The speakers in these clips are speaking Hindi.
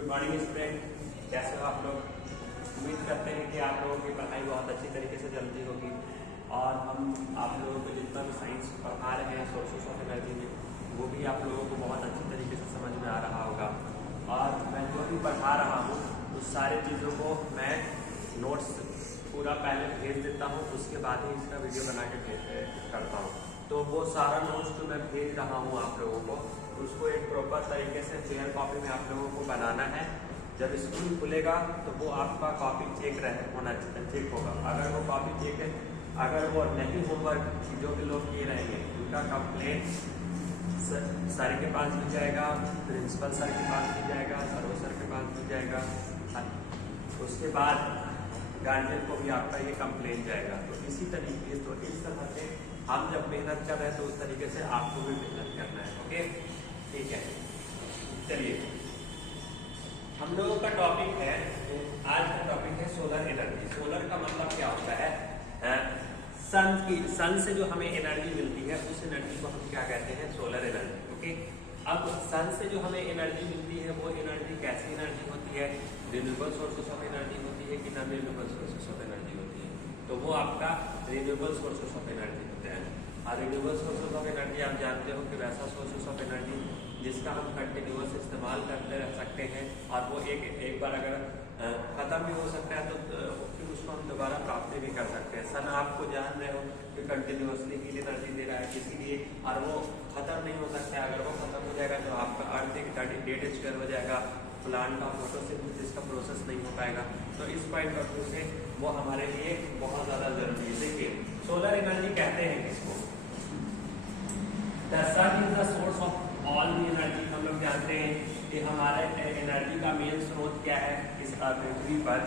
गुड मॉर्निंग स्टूडेंट, कैसे हो आप लोग। उम्मीद करते हैं कि आप लोगों की पढ़ाई बहुत अच्छी तरीके से चलती होगी और हम आप लोगों को जितना भी साइंस पढ़ा रहे हैं सोर्सेस ऑफ एनर्जी में, वो भी आप लोगों को बहुत अच्छी तरीके से समझ में आ रहा होगा। और मैं जो भी पढ़ा रहा हूँ उस सारी चीज़ों को मैं नोट्स पूरा पहले भेज देता हूँ, उसके बाद ही इसका वीडियो बना के करता हूँ। तो वो सारा नोट्स जो मैं भेज रहा हूँ आप लोगों को, उसको एक प्रॉपर तरीके से फेयर कॉपी में आप लोगों को बनाना है। जब स्कूल खुलेगा तो वो आपका कॉपी चेक होगा। अगर वो कॉपी चेक है, अगर वो नहीं होमवर्क जो भी लोग किए रहेंगे उनका कंप्लेंट सर के पास भी जाएगा, प्रिंसिपल सर के पास भी जाएगा, सरो सर के पास भी जाएगा, उसके बाद गार्जियन को भी आपका ये कंप्लेंट जाएगा। तो इस तरह से हम जब मेहनत कर रहे हैं तो उस तरीके से आपको भी मेहनत करना है। ओके, ठीक है। चलिए, हम लोगों का टॉपिक है, आज का टॉपिक है सोलर एनर्जी। सोलर का मतलब क्या होता है? सन से जो हमें एनर्जी मिलती है उस एनर्जी को हम क्या कहते हैं? Solar energy. ओके, अब सन से जो हमें एनर्जी मिलती है वो एनर्जी कैसी एनर्जी होती है? रिन्यूएबल सोर्सेस ऑफ एनर्जी होती है कि non renewable sources of energy होती है? तो वो आपका रिन्यूएबल सोर्सेस ऑफ एनर्जी होते हैं। और रिन्यूएबल सोर्सेस ऑफ एनर्जी आप जानते हो कि वैसा सोर्सेस ऑफ एनर्जी जिसका हम कंटिन्यूअस इस्तेमाल करते रह सकते हैं और वो एक बार अगर ख़त्म भी हो सकता है तो फिर उसको हम दोबारा प्राप्त भी कर सकते हैं। सन आपको जान रहे हो कि कंटिन्यूअसली हीट एनर्जी दे रहा है, इसीलिए और वो ख़त्म नहीं हो सकता है। अगर वो ख़त्म हो जाएगा तो आपका अर्थ एक डेड स्क्वायर हो जाएगा, प्लांट का फोटोसिंथेसिस का प्रोसेस नहीं हो पाएगा। तो इस पॉइंट ऑफ व्यू से वो हमारे लिए बहुत ज़्यादा जरूरी है। देखिए, सोलर एनर्जी कहते हैं किसको? The sun is the source of all the energy. हम लोग जानते हैं कि हमारे एनर्जी का मेन स्रोत क्या है इस पृथ्वी पर?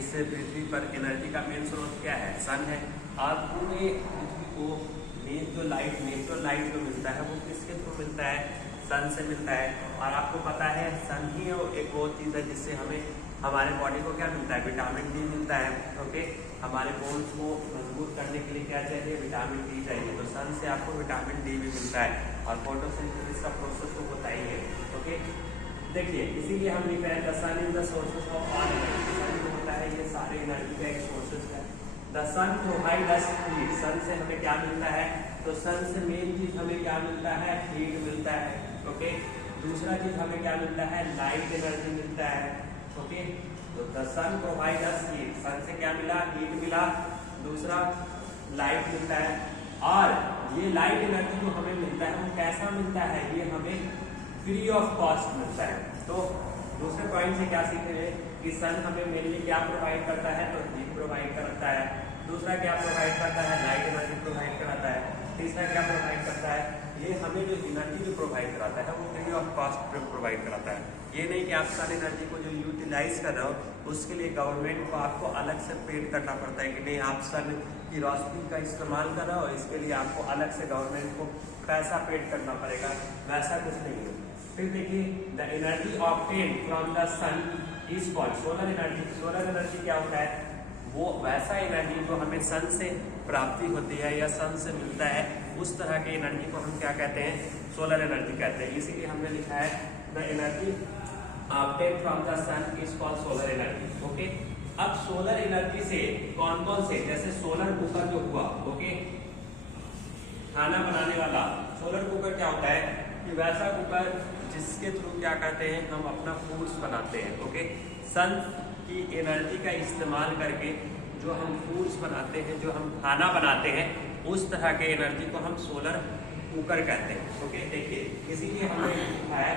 इस पृथ्वी पर एनर्जी का मेन स्रोत क्या है? सन है। और पूरे पृथ्वी को नेचुरल लाइट जो मिलता है वो किसके थ्रू मिलता है? सन से मिलता है। और आपको पता है सन ही एक वो चीज़ है जिससे हमें हमारे बॉडी को क्या मिलता है? विटामिन डी मिलता है। ओके, हमारे बोन्स को मजबूत करने के लिए क्या चाहिए? विटामिन डी चाहिए। तो सन से आपको विटामिन डी भी मिलता है और फोटोसिंथेसिस का प्रोसेस तो होता ही है। ओके, देखिए, इसीलिए हम लिख रहे हैं the sun is the sources of all energy. Sun जो होता है ये सारे एनर्जी का एक सोर्सेस है। The sun provide us heat. Sun से हमें क्या मिलता है? तो सन से मेन चीज हमें क्या मिलता है? हीट मिलता है। ओके, दूसरा चीज हमें क्या मिलता है? लाइट एनर्जी मिलता है। ओके, तो the sun provide us heat. Sun से क्या मिला? हीट मिला। दूसरा लाइट मिलता है। और ये लाइट एनर्जी जो हमें मिलता है वो कैसा मिलता है? ये हमें फ्री ऑफ कॉस्ट मिलता है। तो दूसरे पॉइंट से क्या सीख रहे हैं कि सन हमें मेनली क्या प्रोवाइड करता है? तो हीट प्रोवाइड करता है। दूसरा क्या प्रोवाइड करता है? लाइट एनर्जी प्रोवाइड कराता है। तीसरा क्या प्रोवाइड करता है? ये हमें जो एनर्जी जो प्रोवाइड कराता है वो फ्री ऑफ कॉस्ट प्रोवाइड कराता है। ये नहीं कि आप सन एनर्जी को जो यूटिलाइज कर रहे हो उसके लिए गवर्नमेंट को आपको अलग से पेड करना पड़ता है कि नहीं, आप सन की रोशनी का इस्तेमाल कर रहे हो, इसके लिए आपको अलग से गवर्नमेंट को पैसा पेड करना पड़ेगा। वैसा कुछ नहीं है। फिर देखिए, the energy obtain from the sun is called solar energy. Solar energy क्या होता है? वो वैसा एनर्जी जो हमें सन से प्राप्ति होती है या सन से मिलता है, उस तरह के एनर्जी को हम क्या कहते हैं? सोलर एनर्जी कहते हैं। इसीलिए हमने लिखा है the energy obtain from the sun is called solar energy. Okay, अब सोलर एनर्जी से कौन कौन से, जैसे सोलर कुकर जो हुआ, ओके, खाना बनाने वाला सोलर कुकर क्या होता है कि वैसा कुकर जिसके थ्रू क्या कहते हैं हम अपना फूड्स बनाते हैं। ओके, सन की एनर्जी का इस्तेमाल करके जो हम फूड्स बनाते हैं, जो हम खाना बनाते हैं, उस तरह के एनर्जी को हम सोलर कुकर कहते हैं। ओके, देखिए, इसीलिए हमने लिखा है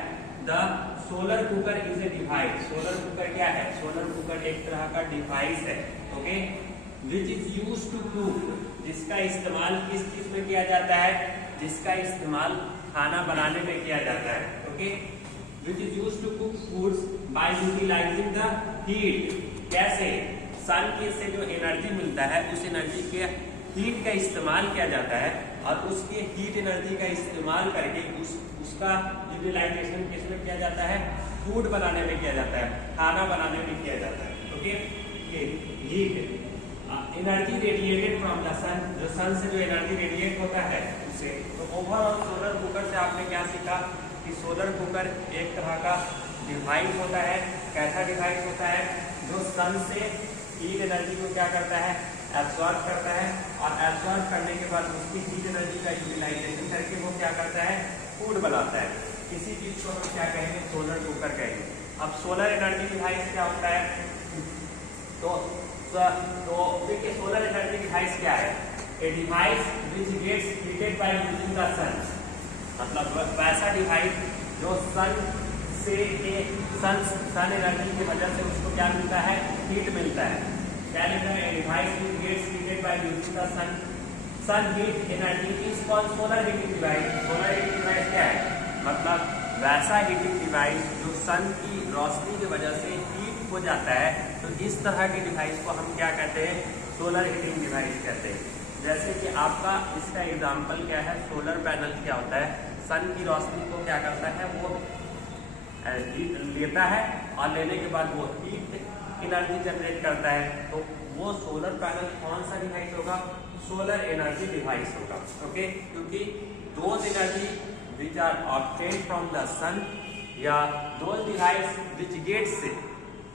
the solar cooker is a device. Solar cooker क्या है? सोलर कुकर एक तरह का डिवाइस है। Okay, which is used to cook, जिसका इस्तेमाल किस चीज में किया जाता है? जिसका इस्तेमाल खाना बनाने में किया जाता है। Okay, which is used to cook foods by utilizing the heat. कैसे? सन के से जो एनर्जी मिलता है उस एनर्जी के हीट का इस्तेमाल किया जाता है और उसके हीट एनर्जी का इस्तेमाल करके उसका यूटिलाइजेशन किसमें किया जाता है? फूड बनाने में किया जाता है, खाना बनाने में किया जाता है। Okay, heat energy radiated from the sun, जो सन से जो एनर्जी रेडिएट होता है उससे। तो ओवरऑल सोलर कुकर से आपने क्या सीखा कि सोलर कुकर एक तरह का डिवाइस होता है। कैसा डिवाइस होता है? जो सन से हीट एनर्जी को क्या करता है? एब्सॉर्ब करता है, और एब्सॉर्ब करने के बाद उसकी हीट एनर्जी का यूटिलाइजेशन करके वो क्या करता है? फूड बनाता है। इसी चीज को हम क्या कहेंगे? सोलर कुकर कहेंगे। अब सोलर एनर्जी डिवाइस क्या होता है? तो देखिए सोलर एनर्जी डिवाइस क्या है? A device which gets heated by using the sun. मतलब वैसा डिवाइस जो सन से सन एनर्जी की वजह से उसको क्या मिलता है? हीट मिलता है। क्या लिखा है? A device which gets heated by using the sun heat energy is called solar heating device. Solar heating device क्या है? मतलब वैसा हीटिंग डिवाइस जो सन की रोशनी की वजह से हीट हो जाता है, तो इस तरह के डिवाइस को हम क्या कहते हैं? सोलर हीटिंग डिवाइस कहते हैं। जैसे कि आपका इसका एग्जांपल क्या है? सोलर पैनल क्या होता है? सन की रोशनी को क्या करता है? वो हीट लेता है और लेने के बाद वो हीट एनर्जी जनरेट करता है। तो वो सोलर पैनल कौन सा डिवाइस होगा? सोलर एनर्जी डिवाइस होगा। ओके, क्योंकि those energy which are obtained from the sun या those device which gets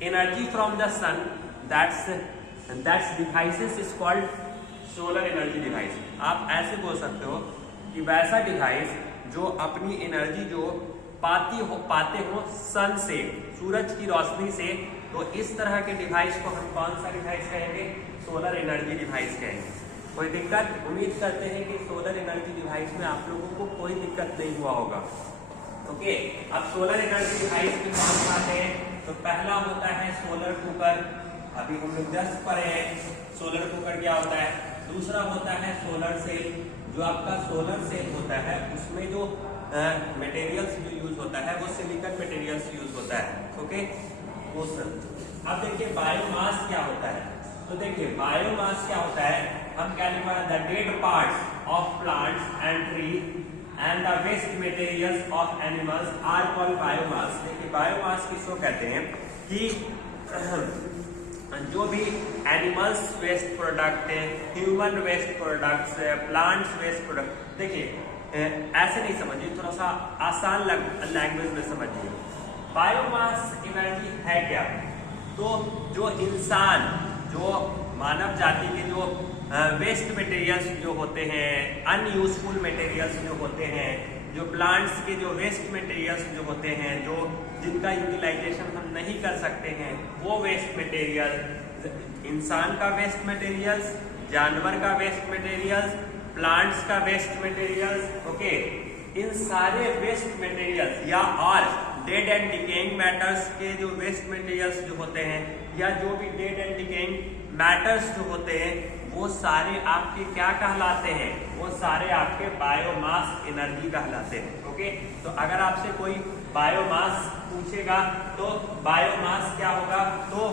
energy from the sun, that's devices is called solar energy device। आप ऐसे बोल सकते हो कि वैसा डिवाइस जो अपनी एनर्जी जो पाते हो सन से, सूरज की रोशनी से, तो इस तरह के डिवाइस को हम कौन सा डिवाइस कहेंगे? सोलर एनर्जी डिवाइस कहेंगे। कोई दिक्कत? उम्मीद करते हैं कि सोलर एनर्जी डिवाइस में आप लोगों को कोई दिक्कत नहीं हुआ होगा। ओके, अब सोलर एनर्जी डिवाइस में कौन सा है? तो पहला होता है सोलर कुकर। अभी हम लोग जस्ट पढ़े हैं सोलर कुकर क्या होता है। दूसरा होता है सोलर सेल। जो आपका सोलर सेल होता है उसमें जो मटेरियल्स जो यूज होता है वो सिलिकॉन मटेरियल्स यूज होता है। ओके, वो सब। अब देखिए बायोमास क्या होता है। तो देखिए बायोमास क्या होता है? हम क्या लिखा है? The dead parts of plants and tree and the waste materials of animals are called biomass. देखिए बायोमास किसको कहते हैं? कि जो भी एनिमल्स वेस्ट प्रोडक्ट है, ह्यूमन वेस्ट प्रोडक्ट्स है, प्लांट्स वेस्ट प्रोडक्ट। देखिए ऐसे नहीं समझिए, थोड़ा सा आसान लैंग्वेज में समझिए। बायोमास एनर्जी है क्या? तो जो इंसान, जो मानव जाति के जो वेस्ट मटेरियल्स जो होते हैं, अनयूजफुल मटेरियल्स जो होते हैं, जो प्लांट्स के जो वेस्ट मटेरियल्स जो होते हैं, जो जिनका यूटिलाइजेशन हम नहीं कर सकते हैं, वो वेस्ट मटेरियल, इंसान का वेस्ट मटेरियल्स, जानवर का वेस्ट मटेरियल्स, प्लांट्स का वेस्ट मटेरियल्स। ओके, इन सारे वेस्ट मटेरियल्स या और डेड एंड डिकेइंग मैटर्स के जो वेस्ट मटेरियल्स जो होते हैं, या जो भी डेड एंड डिकेइंग मैटर्स जो होते हैं, वो सारे आपके क्या कहलाते हैं? वो सारे आपके बायोमास एनर्जी कहलाते हैं। ओके, तो अगर आपसे कोई बायोमास पूछेगा तो बायोमास क्या होगा? तो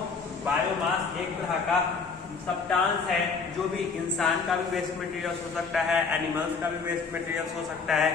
बायोमास एक तरह का सब्सटेंस है जो भी इंसान का भी वेस्ट मटेरियल्स हो सकता है, एनिमल्स का भी वेस्ट मटेरियल्स हो सकता है,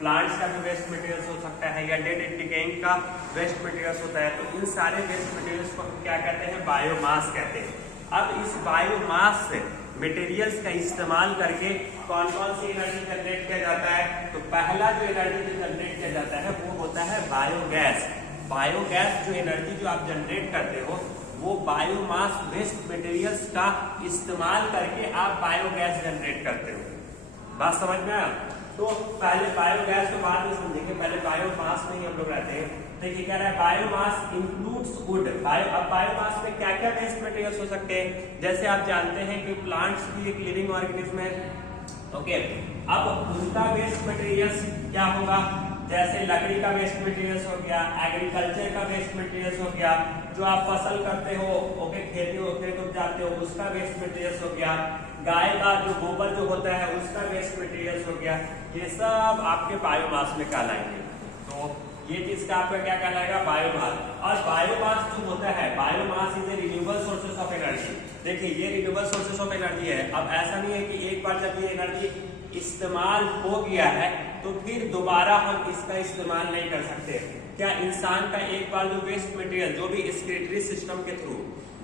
प्लांट्स का भी वेस्ट मटेरियल्स हो सकता है, या डेड एंड डिकेइंग का वेस्ट मटेरियल्स होता है। तो इन सारे वेस्ट मटेरियल्स को हम क्या कहते हैं? बायोमास कहते हैं। अब इस बायोमास से मटेरियल्स का इस्तेमाल करके कौन कौन सी एनर्जी जनरेट किया जाता है? तो पहला जो एनर्जी जो जनरेट किया जाता है वो होता है बायोगैस। बायोगैस जो एनर्जी जो आप जनरेट करते हो, वो बायोमास वेस्ट मटेरियल्स का इस्तेमाल करके आप बायोगैस जनरेट करते हो। बात समझ में आया? तो पहले बायोगैस तो बाद में समझेंगे, पहले बायोमास में ही हम लोग रहते हैं। देखिए क्या रहा है? Biomass includes would. अब बायोमास में क्या क्या वेस्ट मटेरियल्स हो सकते हैं? जैसे आप जानते हैं कि प्लांट्स भी एक लिविंग ऑर्गेनिज्म है। ओके, अब उनका वेस्ट मटेरियल्स क्या होगा? जैसे लकड़ी का वेस्ट मटेरियल्स हो गया, एग्रीकल्चर का वेस्ट मटेरियल्स हो गया, जो आप फसल करते हो, ओके, खेती उपजाते हो, उसका वेस्ट मटेरियल्स हो गया, गाय का जो गोबर जो होता है उसका वेस्ट मटेरियल्स हो गया। ये सब आपके बायोमास में कहलाएंगे। तो ये चीज का आपका क्या कहलाएगा? बायोमास। और बायोमास जो होता है, biomass is a renewable sources of energy. देखिए ये रिन्यूएबल सोर्सेस ऑफ एनर्जी है। अब ऐसा नहीं है कि एक बार जब ये एनर्जी इस्तेमाल हो गया है तो फिर दोबारा हम इसका इस्तेमाल नहीं कर सकते। क्या इंसान का एक बार जो वेस्ट मटेरियल, जो भी एक्सक्रीटरी सिस्टम के थ्रू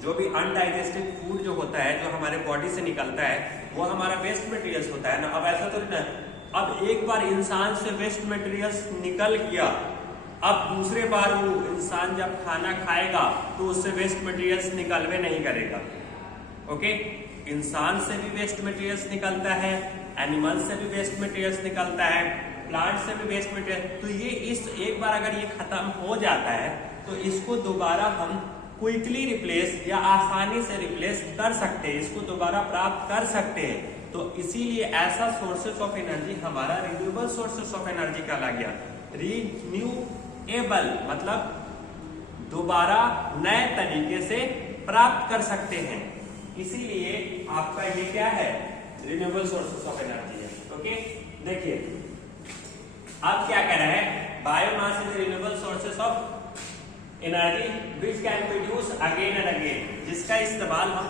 जो भी अनडाइजेस्टेड फूड जो होता है, जो हमारे बॉडी से निकलता है, वो हमारा वेस्ट मटेरियल्स होता है ना। अब ऐसा तो नहीं, अब एक बार इंसान से वेस्ट मटेरियल्स निकल गया अब दूसरे बार वो इंसान जब खाना खाएगा तो उससे वेस्ट मटेरियल्स निकलवे नहीं करेगा। ओके, इंसान से भी वेस्ट मटेरियल्स निकलता है, एनिमल से भी वेस्ट मटेरियल्स निकलता है, प्लांट से भी वेस्ट मटेरियल। तो ये इस एक बार अगर ये खत्म हो जाता है तो इसको दोबारा हम क्विकली रिप्लेस या आसानी से रिप्लेस कर सकते हैं, इसको दोबारा प्राप्त कर सकते हैं। तो इसीलिए ऐसा सोर्सेस ऑफ एनर्जी हमारा रिन्यूएबल सोर्सेस ऑफ एनर्जी कहला गया। रिन्यूएबल मतलब दोबारा नए तरीके से प्राप्त कर सकते हैं, इसीलिए आपका ये क्या है, रिन्यूएबल सोर्सेस ऑफ एनर्जी है। ओके, देखिए अब क्या कह रहा है, biomass is renewable sources of energy which can produce again and again, जिसका इस्तेमाल हम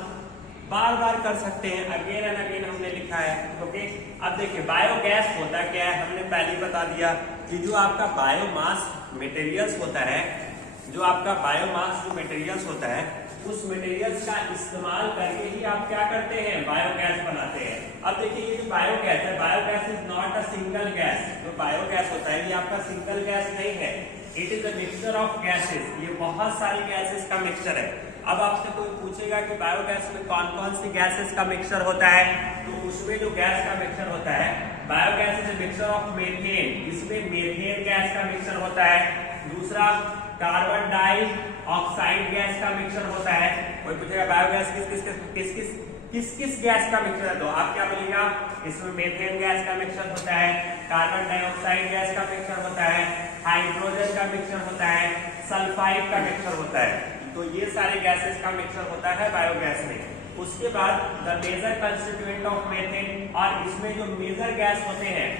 बार बार कर सकते हैं, अगेन एंड अगेन हमने लिखा है। ओके, अब देखिए बायोगैस होता क्या है, हमने पहले बता दिया कि जो आपका बायोमास मटेरियल्स होता है, जो आपका बायोमास जो मटेरियल्स होता है, उस मटेरियल्स का इस्तेमाल करके ही आप क्या करते हैं, बायोगैस बनाते हैं। अब देखिए ये जो बायोगैस है, biogas is not a single gas. जो बायोगैस होता है ये आपका सिंगल गैस नहीं है, it is a mixture of gases, ये बहुत सारी गैसेस का मिक्सचर है। अब आपसे कोई पूछेगा कि बायोगैस में कौन कौन सी गैसेस का मिक्सचर होता है, तो उसमें जो गैस का मिक्सचर होता है, biogas is a mixture of methane, इसमें मीथेन गैस का मिक्सचर होता है। दूसरा कार्बन डाइऑक्साइड गैस का मिक्सचर होता है। कोई पूछेगा बायोगैस किस किस गैस का मिक्सचर है, तो आप क्या बोलेगा, इसमें मीथेन गैस का मिक्सचर होता है, कार्बन डाइऑक्साइड गैस का मिक्सचर होता है, हाइड्रोजन का मिक्सचर होता है, सल्फाइड का मिक्सचर होता है। तो ये सारे गैसेस का मिक्सचर होता है बायोगैस में। उसके बाद the major constituent of methane, और इसमें जो मेजर गैस होते हैं,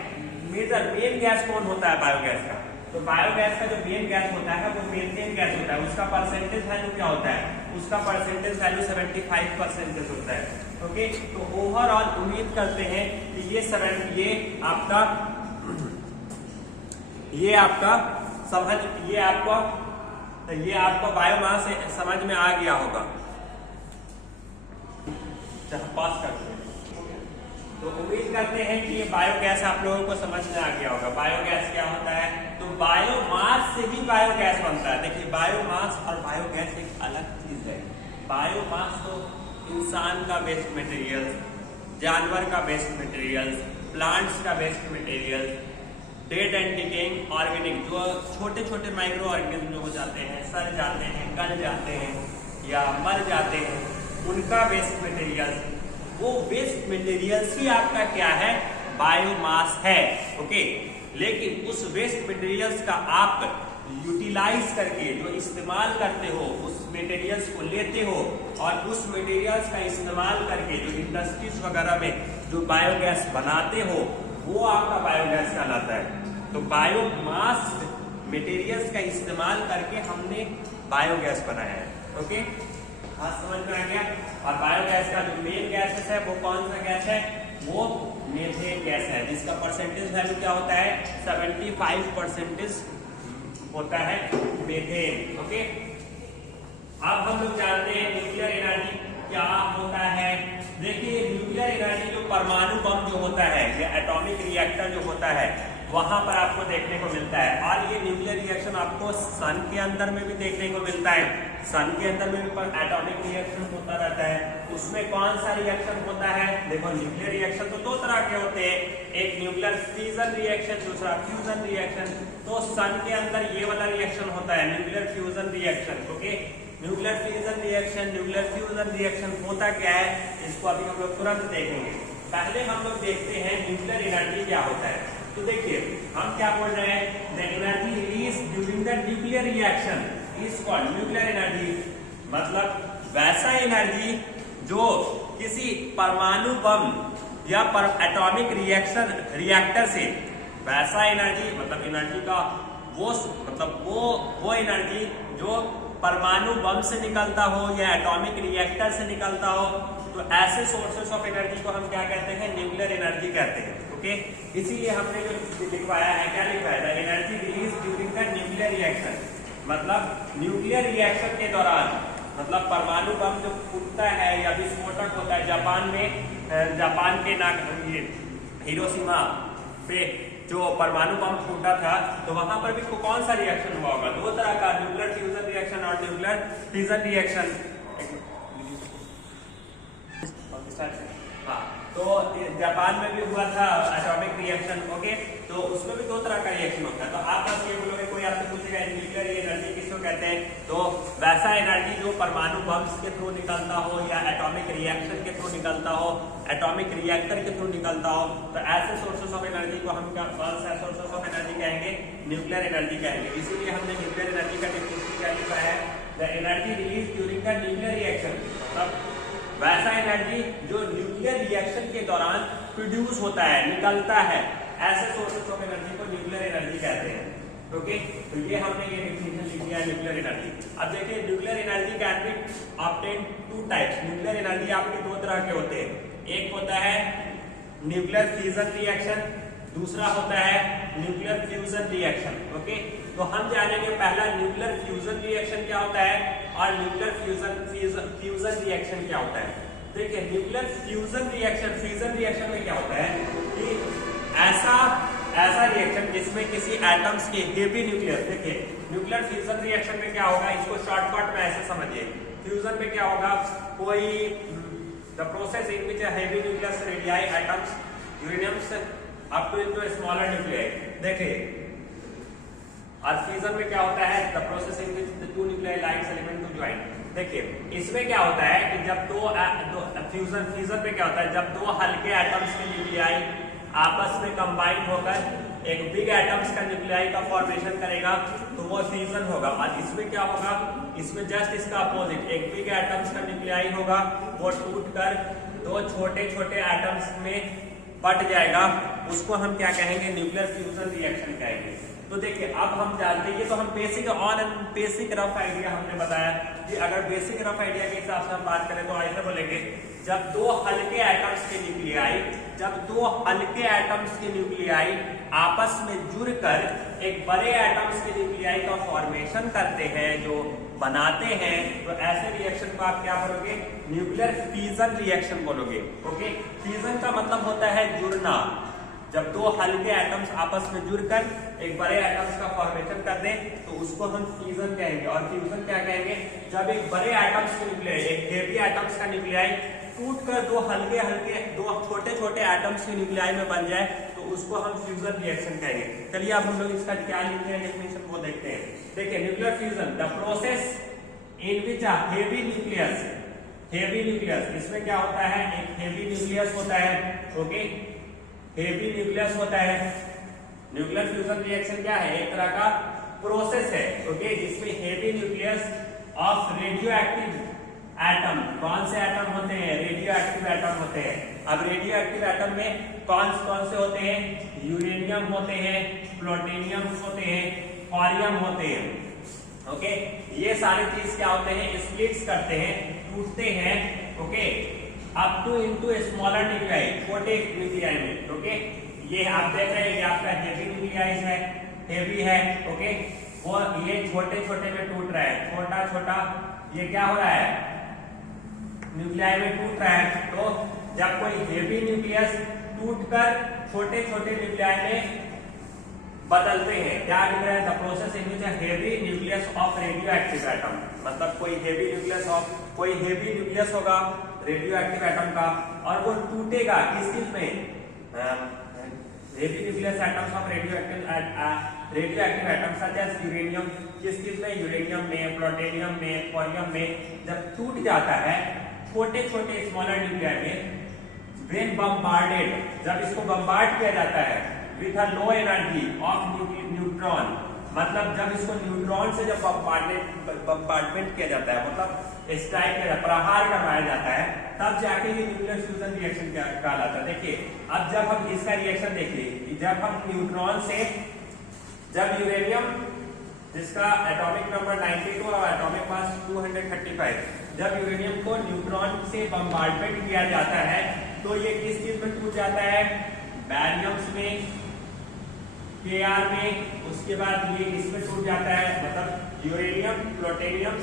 मेन गैस कौन होता है बायोगैस का, तो बायोगैस का जो मेन गैस होता है वो मीथेन गैस होता है। उसका परसेंटेज वैल्यू क्या होता है, उसका परसेंटेज वैल्यू 75% होता है। ओके, तो ओवरऑल उम्मीद करते हैं कि ये आपका बायोमास समझ में आ गया होगा। पास करते हैं, तो उम्मीद करते हैं कि ये बायोगैस आप लोगों को समझ में आ गया होगा। बायोगैस क्या होता है, तो बायोमास से भी बायोगैस बनता है। देखिए बायोमास और बायोगैस एक अलग चीज है। बायोमास तो इंसान का वेस्ट मटेरियल, जानवर का वेस्ट मटेरियल, प्लांट्स का waste material, dead and decaying organic, जो छोटे छोटे माइक्रो ऑर्गेनिज्म जो हो जाते हैं, सड़ जाते हैं, गल जाते हैं या मर जाते हैं, उनका वेस्ट मटेरियल, वो वेस्ट मटेरियल्स ही आपका क्या है, बायोमास है। ओके, लेकिन उस वेस्ट मटेरियल्स का आप यूटिलाइज करके जो इस्तेमाल करते हो, उस मटेरियल्स को लेते हो और उस मटेरियल्स का इस्तेमाल करके जो इंडस्ट्रीज वगैरह में जो बायोगैस बनाते हो, वो आपका बायोगैस कहलाता है। तो बायोमास मटेरियल्स का इस्तेमाल करके हमने बायोगैस बनाया है। ओके, हाँ समझ में आ गया। और बायोगैस का जो मेन गैसेस है वो कौन सा गैस है, वो मीथेन गैस है, जिसका परसेंटेज वैल्यू क्या होता है, 75% होता है मीथेन। ओके, अब हम लोग जानते हैं न्यूक्लियर एनर्जी क्या होता है। देखिए न्यूक्लियर एनर्जी जो परमाणु बम जो होता है, या एटॉमिक रिएक्टर जो होता है, वहां पर आपको देखने को मिलता है। और ये न्यूक्लियर रिएक्शन आपको सन के अंदर में भी देखने को मिलता है। सन के अंदर में भी एटॉमिक रिएक्शन होता रहता है। उसमें कौन सा रिएक्शन होता है, देखो न्यूक्लियर रिएक्शन तो दो तरह के होते हैं, एक न्यूक्लियर फिजन रिएक्शन, दूसरा फ्यूजन रिएक्शन। तो सन के अंदर ये वाला रिएक्शन होता है, nuclear fusion reaction. Okay, nuclear fission reaction, nuclear fusion reaction होता क्या है, इसको अभी हम लोग तुरंत देखेंगे। पहले हम लोग देखते हैं न्यूक्लियर एनर्जी क्या होता है। तो देखिए हम क्या बोल रहे हैं, the energy release during the nuclear reaction is called nuclear energy, मतलब वैसा एनर्जी जो किसी परमाणु बम या एटॉमिक रिएक्टर से, वैसा एनर्जी मतलब एनर्जी का वो एनर्जी जो परमाणु बम से निकलता हो या एटॉमिक रिएक्टर से निकलता हो, तो ऐसे सोर्सेस ऑफ एनर्जी को हम क्या कहते हैं, न्यूक्लियर एनर्जी कहते हैं। ओके, इसीलिए हमने जो लिखवाया है, क्या लिखवाया है, energy release during the nuclear reaction, मतलब न्यूक्लियर रिएक्शन के दौरान, मतलब परमाणु बम जो फूटता है या विस्फोटक होता है, जापान के हिरोशिमा पे जो परमाणु बम फूटा था तो वहां पर भी कौन सा रिएक्शन हुआ होगा? दो तरह का, न्यूक्लियर फ्यूजन रिएक्शन और न्यूक्लियर फिजन रिएक्शन। हाँ, तो जापान में भी हुआ था एटॉमिक रिएक्शन। ओके, तो उसमें भी दो तरह का रिएक्शन होता है। तो आप बस ये बोलोगे, कोई आपसे पूछेगा न्यूक्लियर एनर्जी किसको कहते हैं, तो वैसा एनर्जी जो परमाणु बम्स के थ्रू निकलता हो या एटॉमिक रिएक्शन के थ्रू निकलता हो, एटॉमिक रिएक्टर के थ्रू निकलता हो, तो ऐसे सोर्सेस ऑफ एनर्जी को हम क्या सोर्सेस ऑफ एनर्जी कहेंगे? न्यूक्लियर एनर्जी कहेंगे। इसीलिए हमने न्यूक्लियर एनर्जी का डेफिनेशन क्या लिखा है? The energy release during the nuclear reaction. मतलब वैसा एनर्जी जो न्यूक्लियर रिएक्शन के दौरान प्रोड्यूस होता है, निकलता है, ऐसे सोर्सेस ऑफ एनर्जी को न्यूक्लियर एनर्जी कहते हैं। ओके, तो ये हमने ये डेफिनेशन लिख दिया न्यूक्लियर एनर्जी। अब देखिए, nuclear energy can be obtained two types. Nuclear energy आपके दो तरह के होते हैं। एक होता है न्यूक्लियर फिजन रिएक्शन, दूसरा होता है न्यूक्लियर फ्यूजन रिएक्शन। ओके, तो हम जानेंगे पहला न्यूक्लियर फ्यूजन रिएक्शन क्या होता है और न्यूक्लियर फ्यूजन रिएक्शन क्या होता है। देखिए, न्यूक्लियर फ्यूजन रिएक्शन में क्या होता है कि ऐसा रिएक्शन जिसमें किसी एटम्स के हेवी न्यूक्लियस, देखिए न्यूक्लियर फ्यूजन रिएक्शन में क्या होगा, इसको शॉर्टकट में ऐसे समझिए। फ्यूजन में क्या होगा, कोई the process in which heavy nucleus रेडियाई atoms uraniums up to into smaller nuclei. देखिए, और फ्यूजन में क्या होता है, the process in which the two nuclei likes element to join. देखिए, इसमें क्या होता है कि जब दो फ्यूजन में क्या होता है, जब दो हल्के एटम्स के न्यूक्लियाई आपस में कंबाइन होकर एक बिग एटम्स का न्यूक्लियाई का फॉर्मेशन करेगा तो वो फ्यूजन होगा। और इसमें क्या होगा, इसमें जस्ट इसका अपोजिट, एक बिग एटम्स का न्यूक्लियाई होगा, वो टूटकर दो छोटे छोटे एटम्स में बट जाएगा, उसको हम क्या कहेंगे, न्यूक्लियर फ्यूजन रिएक्शन कहेंगे। तो देखिए, अब हम जानते हैं, ये तो हम बेसिक रफ आइडिया हमने बताया कि अगर बेसिक रफ आइडिया के हिसाब से हम बात करें तो ऐसे बोलेंगे, जब दो हल्के एटम्स के न्यूक्लियाई आपस में जुड़कर एक बड़े एटम्स के न्यूक्लियाई का फॉर्मेशन करते हैं, जो बनाते हैं, तो ऐसे रिएक्शन को आप क्या बोलोगे, न्यूक्लियर फिजन रिएक्शन बोलोगे। ओके, फिजन का मतलब होता है जुड़ना। जब दो हल्के एटम्स आपस में जुड़कर एक बड़े एटम्स का फॉर्मेशन कर दें तो उसको हम फ्यूजन कहेंगे। और फ्यूजन क्या कहेंगे, जब एक बड़े एटम्स के न्यूक्लियाई, एक हेवी एटम्स का न्यूक्लियाई टूटकर दो छोटे छोटे एटम्स के न्यूक्लियाई में बन जाए तो उसको हम फ्यूजन रिएक्शन कहेंगे। चलिए अब हम लोग इसका क्या लिखते हैं डेफिनेशन वो देखते हैं। देखिए, nuclear fusion the process in which a heavy nucleus, इसमें क्या होता है, एक हेवी न्यूक्लियस होता है। ओके, हेवी न्यूक्लियस होता है। न्यूक्लियर फ्यूजन रिएक्शन क्या है, एक तरह का प्रोसेस है। ओके, जिसमें heavy nucleus of radioactive atom, कौन से एटम होते हैं, रेडियो एक्टिव एटम होते हैं। अब रेडियो एक्टिव एटम में कौन से होते हैं, यूरेनियम होते हैं, प्लूटोनियम होते हैं, थोरियम होते हैं। ओके, ये सारे चीज क्या होते हैं, स्प्लिट्स करते हैं, टूटते हैं। Okay, up to into smaller nuclei, छोटे न्यूक्लियाई में। ओके, ये आप देख रहे हैं, ये आपका हेवी न्यूक्लियाई है, हेवी है। ओके, वो ये छोटे छोटे में टूट रहा है, छोटा छोटा ये क्या हो रहा है, न्यूक्लियाई में टूट रहा है। तो जब कोई हेवी न्यूक्लियस टूटकर छोटे छोटे न्यूक्लियाई में बदलते हैं, क्या लिख रहा है, the process in which heavy nucleus of radioactive atom. मतलब कोई हेवी न्यूक्लियस होगा रेडियो एक्टिव एटम का, और वो टूटेगा किस चीज में, heavy nucleus atoms of radioactive atoms such as uranium, किस चीज में, यूरेनियम में, प्लूटोनियम में, थोरियम में। जब टूट जाता है छोटे छोटे स्मॉलर न्यूक्लियाई में, व्हेन बम्बार्डेड, जब इसको बम्बार्ड किया जाता है with a low energy of neutron, मतलब जब इसको न्यूट्रॉन से जब बम्बार्डमेंट किया जाता है, मतलब स्ट्राइक किया, प्रहार करवाया जाता है, तब जाके ये न्यूक्लियर फ्यूजन रिएक्शन कहलाता है। देखिए, अब जब हम इसका रिएक्शन देखिए, जब हम न्यूट्रॉन से, जब यूरेनियम जिसका एटॉमिक नंबर 92 और एटॉमिक मास 235, जब यूरेनियम को न्यूट्रॉन से बम्बार्डमेंट किया जाता है तो ये किस चीज में टूट जाता है, बैरियम्स में, Kr में, उसके बाद ये इसमें टूट जाता है, मतलब यूरेनियम, प्लूटोनियम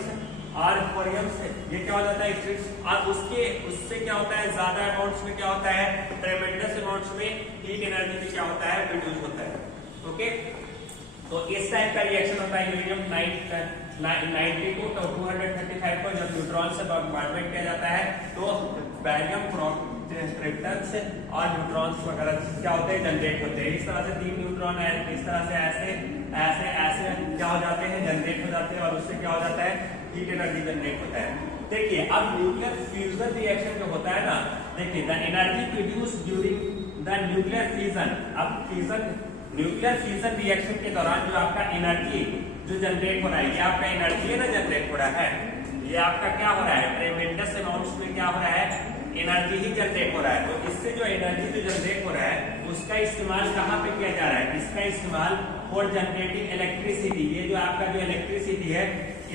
और थोरियम से ये क्या हो जाता है एक्सट्रीट, और उससे क्या होता है ज्यादा अमाउंट्स में क्या होता है ट्रेमेंडस अमाउंट्स में हीट एनर्जी भी क्या होता है प्रोड्यूस होता है। ओके, तो इस टाइप का रिएक्शन होता है यूरेनियम 92 to 235 को जब न्यूट्रॉन से बॉम्बार्डमेंट किया जाता है तो बैरियम प्रोटॉन्स और न्यूट्रॉन्स वगैरह क्या होते हैं जनरेट होते हैं। इस तरह से 3 न्यूट्रॉन है, इस तरह से ऐसे ऐसे ऐसे क्या हो जाते हैं जनरेट हो जाते हैं और उससे क्या हो जाता है हीट एनर्जी जनरेट होता है। देखिए अब न्यूक्लियर फ्यूजन रिएक्शन जो होता है ना, देखिए the energy produce during the nuclear fusion, अब फ्यूजन न्यूक्लियर फ्यूजन रिएक्शन के दौरान जो आपका एनर्जी जो जनरेट हो रहा है, ये आपका एनर्जी है ना जनरेट हो रहा है, ये आपका क्या हो रहा है ट्रेमेंडस अमाउंट्स में क्या हो रहा है एनर्जी ही जनरेट हो रहा है। तो इससे जो एनर्जी जो जनरेट हो रहा है उसका इस्तेमाल कहाँ पे किया जा रहा है, इसका इस्तेमाल फॉर जनरेटिंग इलेक्ट्रिसिटी, ये जो आपका जो इलेक्ट्रिसिटी है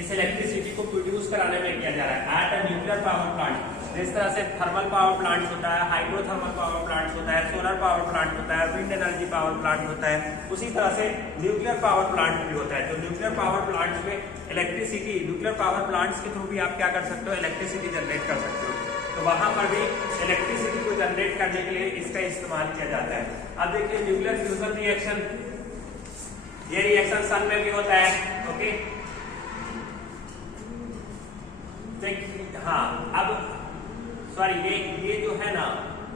इस इलेक्ट्रिसिटी को प्रोड्यूस कराने में किया जा रहा है at a nuclear power plant. जिस तरह से थर्मल पावर प्लांट होता है, हाइड्रोथर्मल पावर प्लांट होता है, सोलर पावर प्लांट होता है, विंड एनर्जी पावर प्लांट होता है, उसी तरह से न्यूक्लियर पावर प्लांट भी होता है। तो न्यूक्लियर पावर प्लांट में इलेक्ट्रिसिटी, न्यूक्लियर पावर प्लांट्स के थ्रू भी आप क्या कर सकते हो इलेक्ट्रिसिटी जनरेट कर सकते हो। तो वहां पर भी इलेक्ट्रिसिटी को जनरेट करने के लिए इसका इस्तेमाल किया जाता है। अब देखिए न्यूक्लियर फ्यूजन रिएक्शन, ये रिएक्शन सन में भी होता है। ओके, हाँ अब सॉरी ये जो है ना,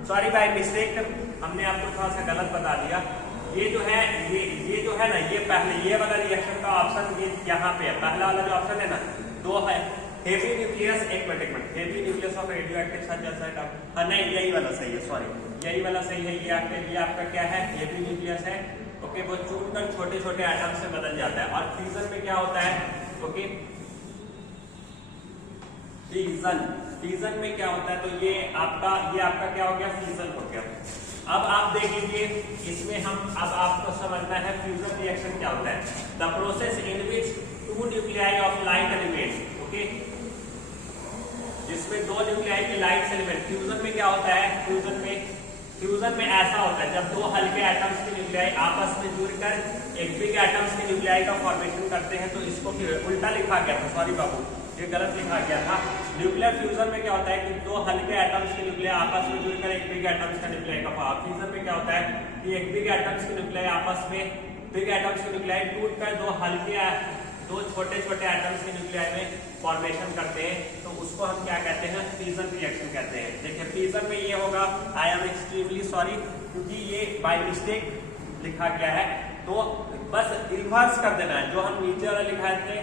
सॉरी बाय मिस्टेक हमने आपको थोड़ा सा गलत बता दिया। ये जो है ये जो है ना, ये पहले ये वाला रिएक्शन का ऑप्शन ये यहाँ पे है, पहला वाला जो ऑप्शन है ना दो है हेवी न्यूक्लियस, एक minute heavy nucleus of radioactive substance, नहीं यही वाला सही है, सॉरी यही वाला सही है। ये आपका क्या है हेवी न्यूक्लियस है। ओके, वो चूटकर छोटे छोटे एटम से बदल जाता है। और फ्यूजन में क्या होता है, ओके फ्यूजन में क्या होता है, तो ये आपका क्या हो गया फ्यूजन हो गया। अब आप देख लीजिए इसमें अब आपको समझना है फ्यूजन रिएक्शन क्या होता है, the process in which 2 nuclei of light element, okay जिसमें 2 न्यूक्लियाई के लाइट एलिमेंट। फ्यूजन में क्या होता है, फ्यूजन में ऐसा होता है जब 2 हल्के एटम्स के न्यूक्लियाई आपस में जुड़कर एक बिग एटम्स के न्यूक्लियाई का फॉर्मेशन करते हैं। तो इसको फिर उल्टा लिखा गया था, सॉरी बाबू ये गलत लिखा गया था। न्यूक्लियर फ्यूजन में क्या होता है कि 2 हल्के एटम्स के न्यूक्लियाई आपस में जुड़कर एक बिग एटम्स का न्यूक्लियाई का फ्यूजन में क्या होता है कि एक बिग एटम्स के न्यूक्लियाई आपस में बिग एटम्स के न्यूक्लियाई टूटकर 2 छोटे छोटे एटम्स के न्यूक्लियाई में फॉर्मेशन करते हैं। तो उसको हम क्या कहते हैं फ्यूजन रिएक्शन कहते हैं। देखिए फ्यूजन में ये होगा, आई एम एक्सट्रीमली सॉरी क्योंकि ये बाय मिस्टेक लिखा गया है, तो बस रिवर्स कर देना है। जो हम नीचे वाला लिखाए थे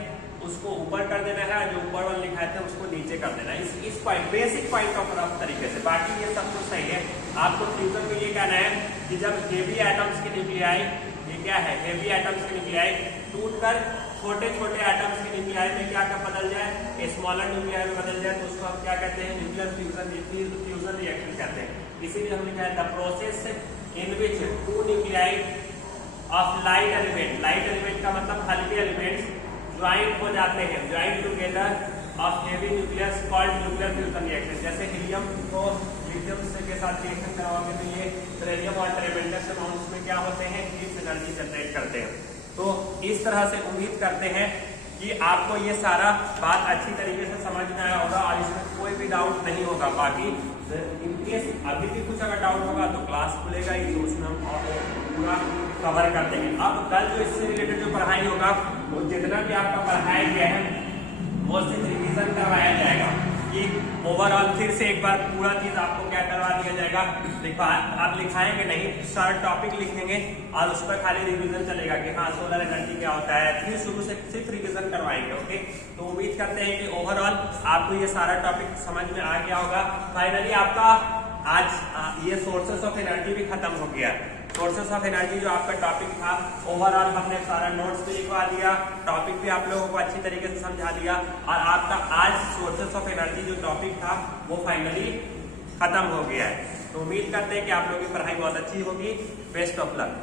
उसको ऊपर कर देना है, जो ऊपर वाला लिखाए थे उसको नीचे कर देना है, इस point basic point of rough तरीके से। बाकी ये सब कुछ सही है। आपको फ्यूजन में ये कहना है कि जब हेवी एटम्स के न्यूक्लियाई, ये क्या है हेवी एटम्स के न्यूक्लियाई टूटकर छोटे छोटे एटम्स के न्यूक्लियाई में क्या बदल जाए स्मॉलर न्यूक्लियाई में बदल जाए, तो उसको हम क्या कहते हैं न्यूक्लियर फ्यूजन रिएक्शन कहते हैं। इसीलिए हमने कहा the process in which 2 nuclei of light element का मतलब हल्के एलिमेंट्स ज्वाइंट हो जाते हैं, joint together of heavy nucleus called nuclear fusion reaction. जैसे हीलियम को लिथियम के साथ रिएक्शन कराओगे तो ये बेरिलियम और ट्रेमेंडस अमाउंट्स में क्या होते हैं हीट एनर्जी जनरेट करते हैं। तो इस तरह से उम्मीद करते हैं कि आपको ये सारा बात अच्छी तरीके से समझ में आया होगा और इसमें कोई भी डाउट नहीं होगा। बाकी इनकेस अभी भी कुछ अगर डाउट होगा तो क्लास खुलेगा ही, तो उसमें हम पूरा कवर कर देंगे। अब कल जो इससे रिलेटेड जो पढ़ाई होगा वो जितना भी आपका पढ़ाया गया है वो सिर्फ रिविजन करवाया जाएगा कि ओवरऑल फिर से एक बार पूरा चीज आपको क्या करवा दिया जाएगा, आप लिखाएंगे नहीं, सारा टॉपिक लिखेंगे और उस पर खाली रिवीजन चलेगा कि हाँ सोलर एनर्जी क्या होता है, फिर शुरू से सिर्फ रिवीजन करवाएंगे। ओके, तो उम्मीद करते हैं कि ओवरऑल आपको ये सारा टॉपिक समझ में आ गया होगा। फाइनली आपका आज ये सोर्सेस ऑफ एनर्जी भी खत्म हो गया। सोर्सेस ऑफ एनर्जी जो आपका टॉपिक था ओवरऑल हमने सारा नोट्स भी लिखवा दिया, टॉपिक भी आप लोगों को अच्छी तरीके से समझा दिया और आपका आज सोर्सेस ऑफ एनर्जी जो टॉपिक था वो फाइनली खत्म हो गया है। तो उम्मीद करते हैं कि आप लोगों की पढ़ाई बहुत अच्छी होगी। Best of luck.